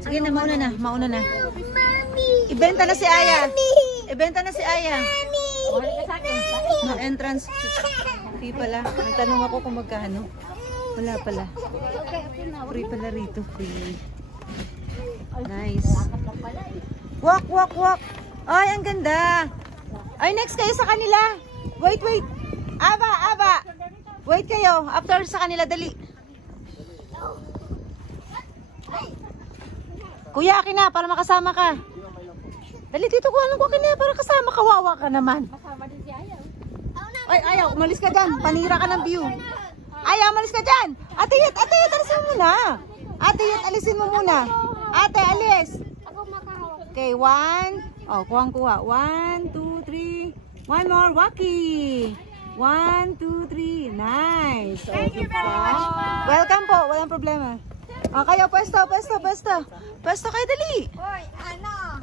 Sige na, mauna na. Ibenta na si Aya. Ibenta na si Aya. No entrance fee pala. Nagtanong ako kung magkano. Wala pala. Free pala rito. Free. Nice. Walk. Ay, ang ganda. Ay, next kayo sa kanila. Wait. Aba. Wait kayo. After sa kanila, dali. Kuya, akin na para makasama ka. Dali dito ko. Alam ko akin na para kasama. Kawawa ka naman. Ay, ayaw. Umalis ka dyan. Panira ka ng view. Ayaw, umalis ka dyan. Ate Yet, alisin mo muna. Ate Yet, alisin mo muna. Ate, alis. Okay, 1. Oh, kuha. 1, 2, 3. One more, Waki. 1, 2, 3. Nice. Thank you very much. Welcome po. Walang problema. Kayo, pwesto. Pwesto kayo, dali. Hoy, ano?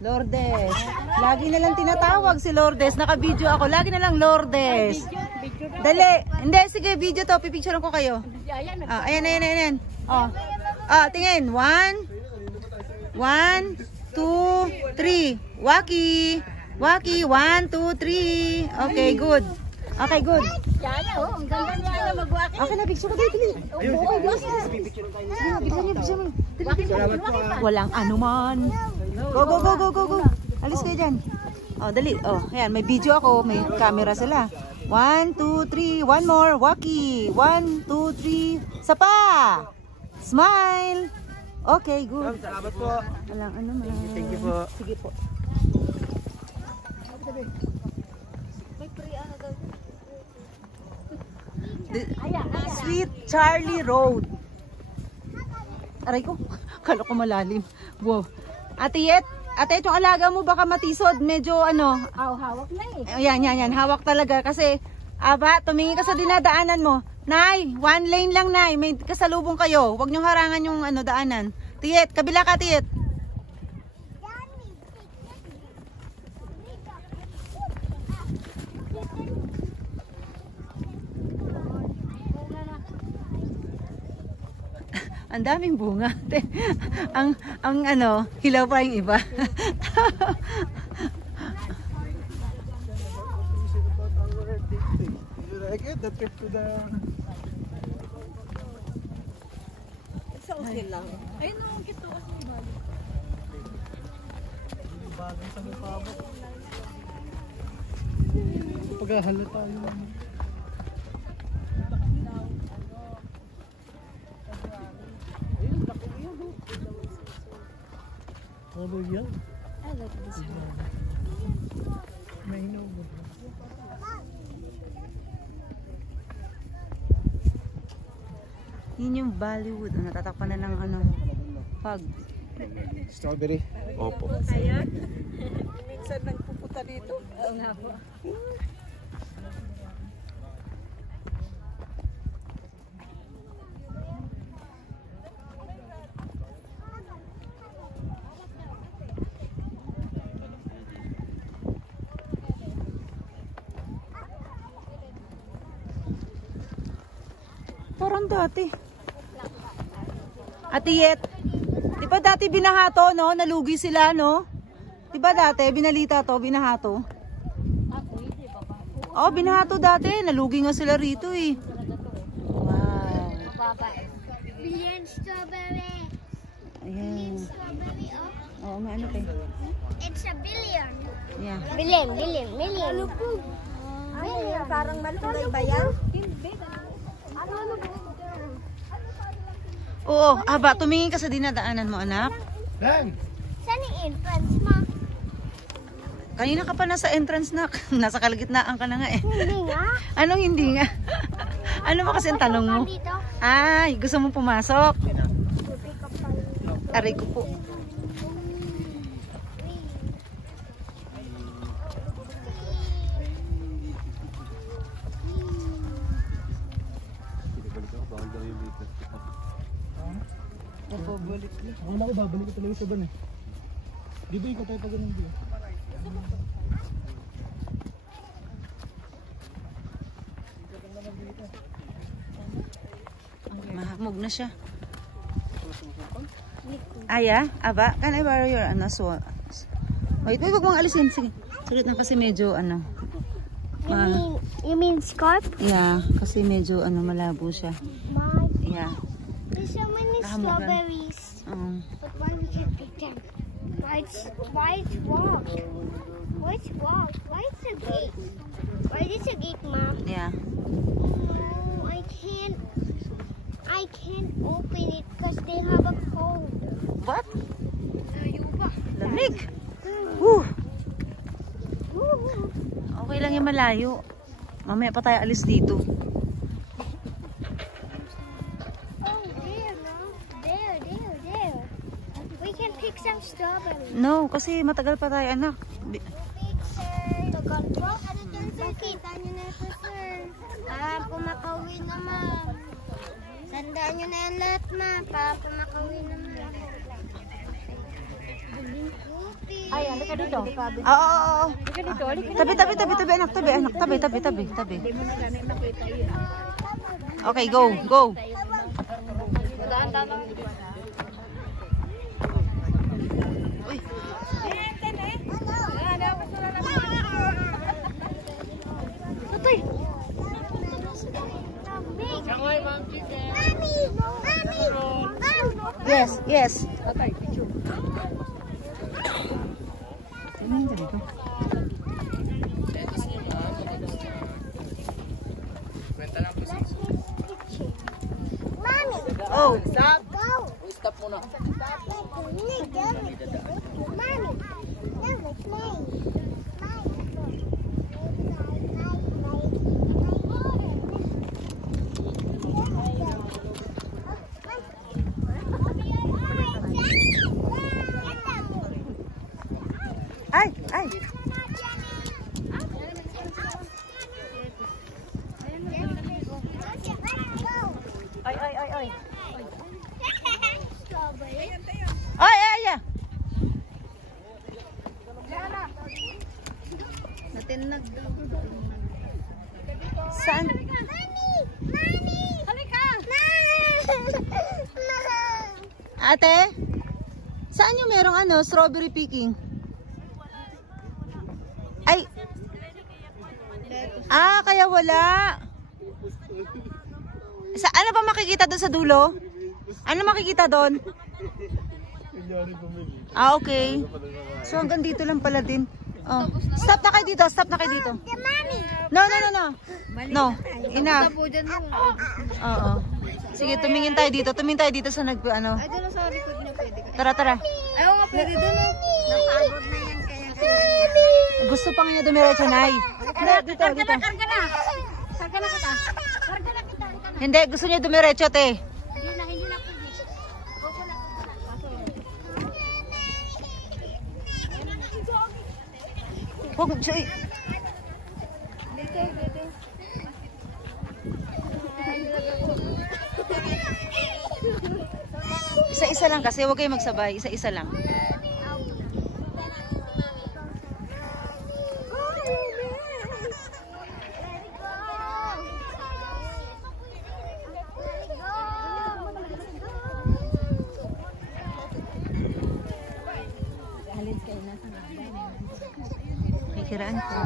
Lourdes. Lagi na lang tinatawag si Lourdes. Naka-video ako. Lagi na lang Lourdes. Dali. Hindi, sige, video to. Pipicturean ko kayo. Ayan. Tingin. 1, 2, 3. Waki. 1, 2, 3. Okay, good. Okay, good. Ang ganda niya mag-walk. Okay na, picture ko dito. Walang anuman. Go. Alis kayo dyan. Dali. Ayan, may video ako. May camera sila. 1, 2, 3. One more. Waki. 1, 2, 3. Sapa. Smile. Okay, good. Salamat po. Walang anuman. Thank you po. Sige po. Sweet Charlie Road. Aray ko, kala ko malalim. Wow. Ate Yet, yung alaga mo baka matisod. Medyo Hawak na eh. Yan. Hawak talaga kasi, tumingin ka sa dinadaanan mo. Nay, 1 lane lang, Nay. May kasalubong kayo. Huwag niyong harangan yung daanan. Tiyet, kabila ka, Tiyet. Ang daming bunga. ang hilaw pa yung iba. Okay lang. Ay, no, kito kasi ibalik. Bagay sa mukha mo. Paghahalata yun. Ano yan? I like this one. May no. Yun yung Bollywood. Natatakpan na ng fog. Strawberry? Opo. Kaya, minsan nagpupunta dito. Oo nga po. Parang dati. Ate Yet, di ba dati binahato, no? Nalugi sila, no? Di ba dati, binalita to, binahato? Oo, binahato dati. Nalugi nga sila rito, eh. Wow. Billion strawberry. Ayan. Strawberry, oh. Oo, nga ano kayo? It's a billion. Yeah. Million. Ano po? Billion. Parang malunggay ba yan? Oo, tumingin ka sa dinadaanan mo, anak. Dan! Saan yung entrance mo? Kanina ka pa nasa entrance na. Nasa kalagitnaan ka na nga eh. Hindi nga. Anong hindi nga? Ano ba kasi ang tanong mo? Dito. Ay, gusto mong pumasok? Aray ko po. Ako babalik ko talaga sa ban eh. Di ba ikaw tayo pa ganun din? Mahamog na siya. Aya, Aba, can I borrow your wait, wag mong alisin. Sige. Saglit na kasi medyo You mean scarf? Yeah, kasi medyo malabo siya. Yeah. There's so many strawberries. But why we can't pick them? Why it's locked? Why it's locked? Why it's a gate? Why is a gate, Mom? Yeah. No, I can't open it because they have a code. What? Lamig. Woo. Okay lang yung malayo. Mamaya pa tayo alis dito. Oh, there, no? There. We can pick some strawberries. No, kasi matagal pa tayo, anak. Picture. Makita nyo na ito, sir. Para po makauwi naman. Tandaan nyo na yan lahat, ma. Para po makauwi naman. Ay, halika dito. Oo. Halika dito, halika. Tabi, anak. Tabi. Okay, go. Uy. Yes. Oh, stop. Stop muna. Ay. Ay. Natinag daw. Saan? Halika! Ate? Saan yung merong strawberry picking? Ay. Kaya wala. Ano pa makikita doon sa dulo? Ano makikita doon? Okay. So hanggang dito lang pala din. Oh. Stop na kayo dito. No. No. Enough. Oo. Sige, tumingin tayo dito sa Ay, doon sa likod niya pwede ka. Tara. Ayaw nga pwede doon. Napagod na yan kaya. Gusto pa nga niya dumiretso, Nay. Dito. Karga na kita. Hindi, gusto niya dumiretso, te. Hindi na pwede. Huwag, Joy. Dito. Isa-isa lang kasi, huwag kayo magsabay. Isa-isa lang. Kikiraan ko.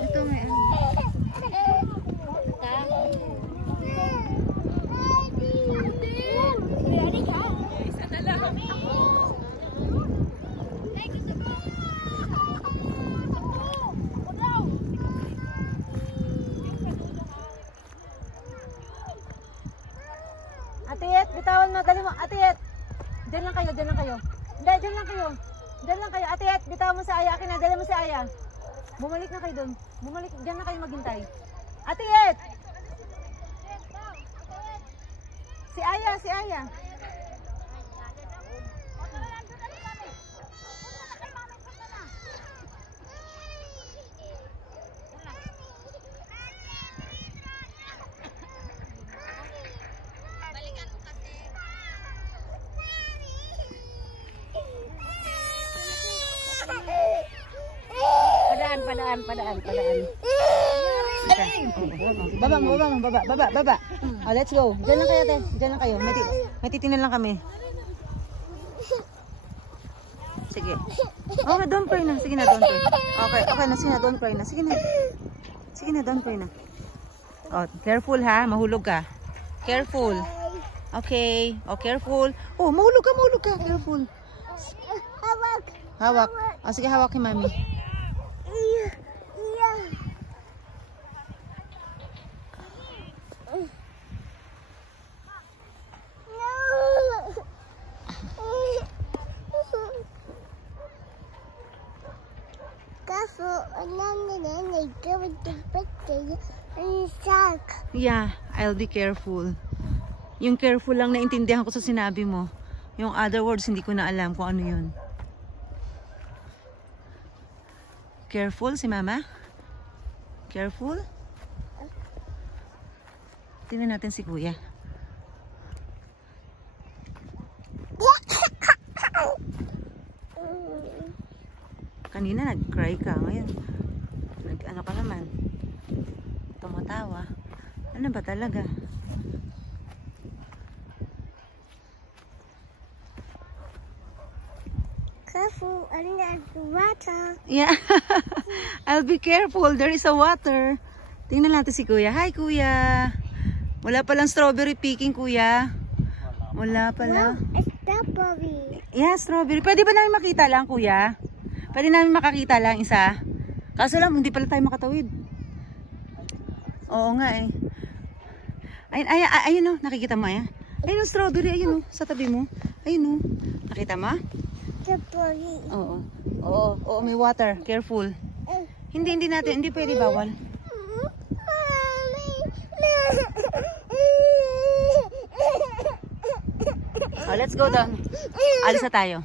Ito nga. Atiet, bitawan mo. Dali mo. Atiet. Diyan lang kayo. Hindi, diyan lang kayo. Atiet, bitawan mo si Aya. Akin na, dali mo si Aya. Bumalik na kayo doon. Diyan na kayo maghintay. Atiet! Si Aya. padaan. Baba. Oh, let's go. Diyan lang kayo, te. Diyan lang kayo. Matitingnan lang kami. Sige. Okay, don't cry na. Sige na, don't cry. Okay na. Sige na, don't cry na. Sige na, don't cry na. Oh, careful ha. Mahulog ka. Careful. Okay. Oh, careful. Oh, mahulog ka. Careful. Hawak. Oh, sige, hawak kay mami. Yeah, I'll be careful. Yung careful lang naintindihan ko sa sinabi mo. Yung other words, hindi ko na alam kung ano yun. Careful si mama? Careful? Tingnan natin si kuya. Kanina nag-cry ka, ngayon ano ka naman, tumatawa. Ano ba talaga? Careful, there's water. Yeah. I'll be careful, there is a water. Tingnan natin si kuya. Hi kuya. Wala palang strawberry picking kuya. Wala pala. No, it's strawberry. Yeah, strawberry. Pwede ba namin makita lang kuya? Pwede namin makakita lang isa? Kaso lang, hindi pala tayo makatawid. Oo nga eh. Ayun o, nakikita mo ya? Ayun o, strawberry, ayun o, sa tabi mo. Ayun o, nakita mo? Strawberry. Oo, may water. Careful. Hindi pwede bawal. Oh, let's go down. Alis na tayo.